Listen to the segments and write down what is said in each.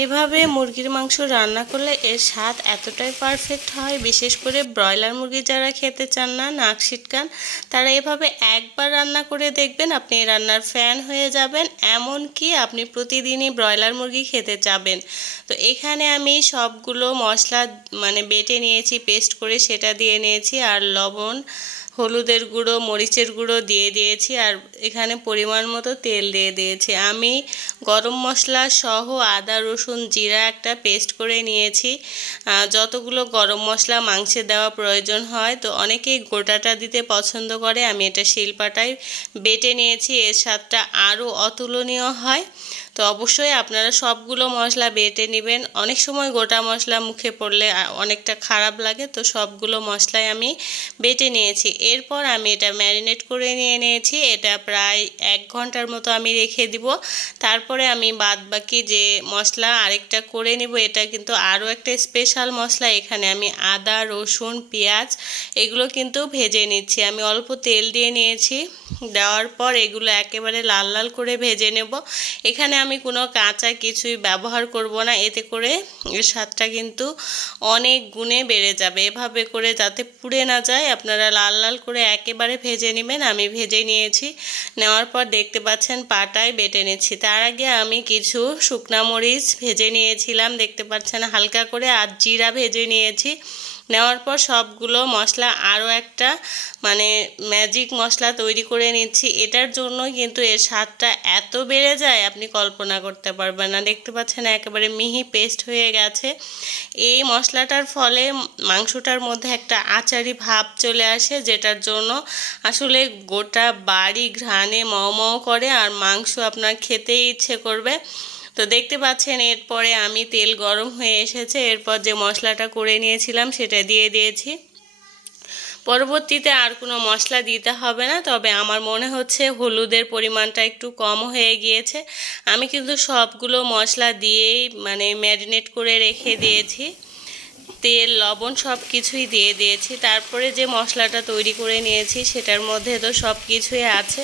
এভাবে মুরগির মাংস রান্না করলে এর স্বাদ এতটাই পারফেক্ট হয়, বিশেষ করে ব্রয়লার মুরগি যারা খেতে চান না, নাক সিটকান, তারা এভাবে একবার রান্না করে দেখবেন, আপনি এই রান্নার ফ্যান হয়ে যাবেন। এমনকি আপনি প্রতিদিনই ব্রয়লার মুরগি খেতে চাবেন। তো এখানে আমি সবগুলো মশলা বেটে নিয়েছি, পেস্ট করে সেটা দিয়ে নিয়েছি, আর লবণ, হলুদের গুঁড়ো, মরিচের গুঁড়ো দিয়ে দিয়েছি, আর এখানে পরিমাণ মতো তেল দিয়ে দিয়েছি। আমি গরম মশলা সহ আদা রসুন জিরা একটা পেস্ট করে নিয়েছি। যতগুলো গরম মশলা মাংসে দেওয়া প্রয়োজন হয়, তো অনেকেই গোটাটা দিতে পছন্দ করে, আমি এটা শিলপাটায় বেটে নিয়েছি, এর স্বাদটা আরও অতুলনীয় হয়। তো অবশ্যই আপনারা সবগুলো মশলা বেটে নেবেন। অনেক সময় গোটা মশলা মুখে পড়লে অনেকটা খারাপ লাগে, তো সবগুলো মশলাই আমি বেটে নিয়েছি। এরপর আমি এটা ম্যারিনেট করে নিয়েছি। এটা প্রায় 1 ঘন্টার মতো আমি রেখে দিব। তারপরে আমি বাদবাকি যে মশলা আরেকটা করে নিব। এটা কিন্তু আরও একটা স্পেশাল মশলা। এখানে আমি আদা রসুন পেঁয়াজ এগুলো কিন্তু ভেজে নিচ্ছি। আমি অল্প তেল দিয়ে নিয়েছি, দেওয়ার পর এগুলো একেবারে লাল লাল করে ভেজে নেব। এখানে আমি কোনো কাঁচা কিছুই ব্যবহার করব না, এতে করে এর স্বাদটা কিন্তু অনেক গুণে বেড়ে যাবে। এভাবে করে যাতে পুড়ে না যায় আপনারা লাল লাল করে একেবারে ভেজে নেবেন। আমি ভেজে নিয়েছি, নেওয়ার পর দেখতে পাচ্ছেন পাটায় বেটে নিচ্ছি। তার আগে আমি কিছু শুকনা মরিচ ভেজে নিয়েছিলাম, দেখতে পাচ্ছেন হালকা করে, আর জিরা ভেজে নিয়েছি। নেওয়ার পর সবগুলো মশলা আরও একটা ম্যাজিক মশলা তৈরি করে নিচ্ছি। এটার জন্য কিন্তু এর স্বাদটা এত বেড়ে যায় আপনি কল্পনা করতে পারবেন না। দেখতে পাচ্ছেন একেবারে মিহি পেস্ট হয়ে গেছে। এই মশলাটার ফলে মাংসটার মধ্যে একটা আচারি ভাব চলে আসে, যেটার জন্য আসলে গোটা বাড়ি ঘ্রাণে মও করে, আর মাংস আপনার খেতেই ইচ্ছে করবে। তো দেখতে পাচ্ছেন এরপরে আমি তেল গরম হয়ে এসেছে, এরপর যে মশলাটা করে নিয়েছিলাম সেটা দিয়ে দিয়েছি। পরবর্তীতে আর কোনো মশলা দিতে হবে না, তবে আমার মনে হচ্ছে হলুদের পরিমাণটা একটু কম হয়ে গিয়েছে। আমি কিন্তু সবগুলো মশলা দিয়েই ম্যারিনেট করে রেখে দিয়েছি, তেল লবণ সব কিছুই দিয়ে দিয়েছি। তারপরে যে মশলাটা তৈরি করে নিয়েছি সেটার মধ্যে তো সব কিছুই আছে,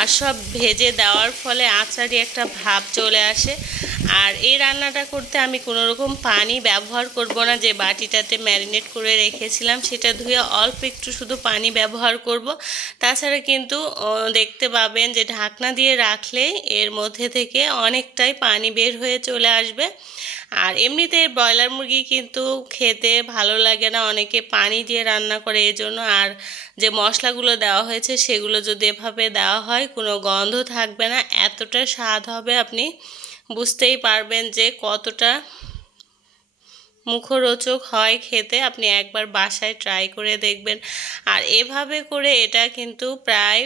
আর সব ভেজে দেওয়ার ফলে আচারি একটা ভাব চলে আসে। আর এই রান্নাটা করতে আমি কোনো রকম পানি ব্যবহার করব না। যে বাটিটাতে ম্যারিনেট করে রেখেছিলাম সেটা ধুয়ে অল্প একটু শুধু পানি ব্যবহার করব। তাছাড়া কিন্তু দেখতে পাবেন যে ঢাকনা দিয়ে রাখলে এর মধ্যে থেকে অনেকটাই পানি বের হয়ে চলে আসবে। আর এমনিতে ব্রয়লার মুরগি কিন্তু খেতে ভালো লাগে না, অনেকে পানি দিয়ে রান্না করে এজন্য। আর যে মশলাগুলো দেওয়া হয়েছে সেগুলো যদি এভাবে দেওয়া হয় কোনো গন্ধ থাকবে না, এতটা স্বাদ হবে আপনি বুঝতেই পারবেন যে কতটা মুখরোচক হয় খেতে। আপনি একবার বাসায় ট্রাই করে দেখবেন। আর এভাবে করে এটা কিন্তু প্রায়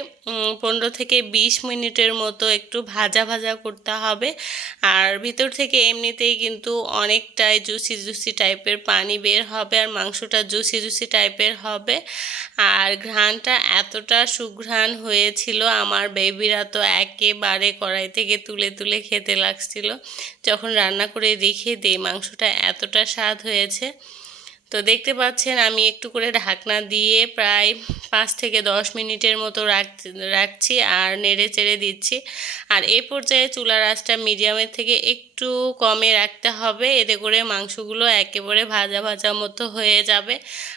15 থেকে 20 মিনিটের মতো একটু ভাজা ভাজা করতে হবে। আর ভিতর থেকে এমনিতেই কিন্তু অনেকটাই জুসি জুসি টাইপের পানি বের হবে, আর মাংসটা জুসি জুসি টাইপের হবে। আর ঘ্রাণটা এতটা সুঘ্রাণ হয়েছিল, আমার বেবিরা তো একেবারে কড়াই থেকে তুলে তুলে খেতে লাগছিল। যখন রান্না করে রেখে দিই মাংসটা এতটা স্বাদ হয়েছে। তো দেখতে পাচ্ছেন আমি একটু করে ঢাকনা দিয়ে প্রায় 5 থেকে 10 মিনিটের মতো রাখছি আর নেড়ে চেড়ে দিচ্ছি। আর এই পর্যায়ে চুলার আঁচটা মিডিয়ামের থেকে একটু কমে রাখতে হবে, এতে করে মাংসগুলো একেবারে ভাজা ভাজা মতো হয়ে যাবে।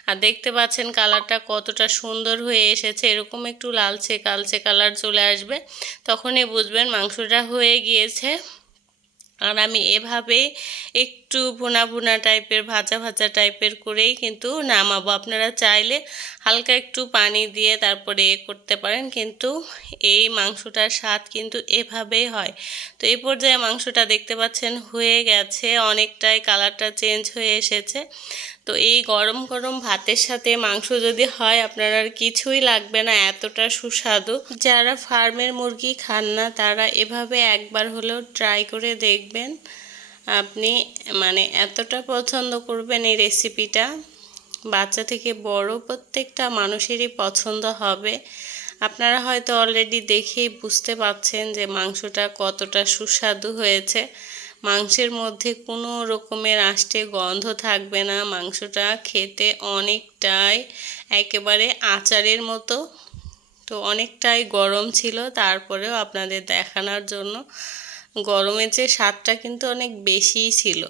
আর দেখতে পাচ্ছেন কালারটা কতটা সুন্দর হয়ে এসেছে, এরকম একটু লালচে কালচে কালার চলে আসবে, তখনই বুঝবেন মাংসটা হয়ে গিয়েছে। আর আমি এভাবে একটু ভুনা ভুনা টাইপের ভাজা ভাজা টাইপের করেই কিন্তু নামাবো। আপনারা চাইলে হালকা একটু পানি দিয়ে তারপরে করতে পারেন, কিন্তু এই মাংসটার স্বাদ কিন্তু এভাবেই হয়। তো এই পর্যায়ে মাংসটা দেখতে পাচ্ছেন হয়ে গেছে, অনেকটাই কালারটা চেঞ্জ হয়ে এসেছে। তো এই গরম গরম ভাতের সাথে মাংস যদি হয় আপনার আর কিছুই লাগবে না, এতটা সুস্বাদু। যারা ফার্মের মুরগি খান না তারা এভাবে একবার হলেও ট্রাই করে দেখবেন, আপনি এতটা পছন্দ করবেন এই রেসিপিটা। বাচ্চা থেকে বড় প্রত্যেকটা মানুষেরই পছন্দ হবে। আপনারা হয়তো অলরেডি দেখেই বুঝতে পারছেন যে মাংসটা কতটা সুস্বাদু হয়েছে। মাংসের মধ্যে কোনো রকমের আষ্টে গন্ধ থাকবে না, মাংসটা খেতে অনেকটাই একেবারে আচারের মতো। তো অনেকটাই গরম ছিল, তারপরেও আপনাদের দেখানোর জন্য গরমের যে স্বাদটা কিন্তু অনেক বেশিই ছিল।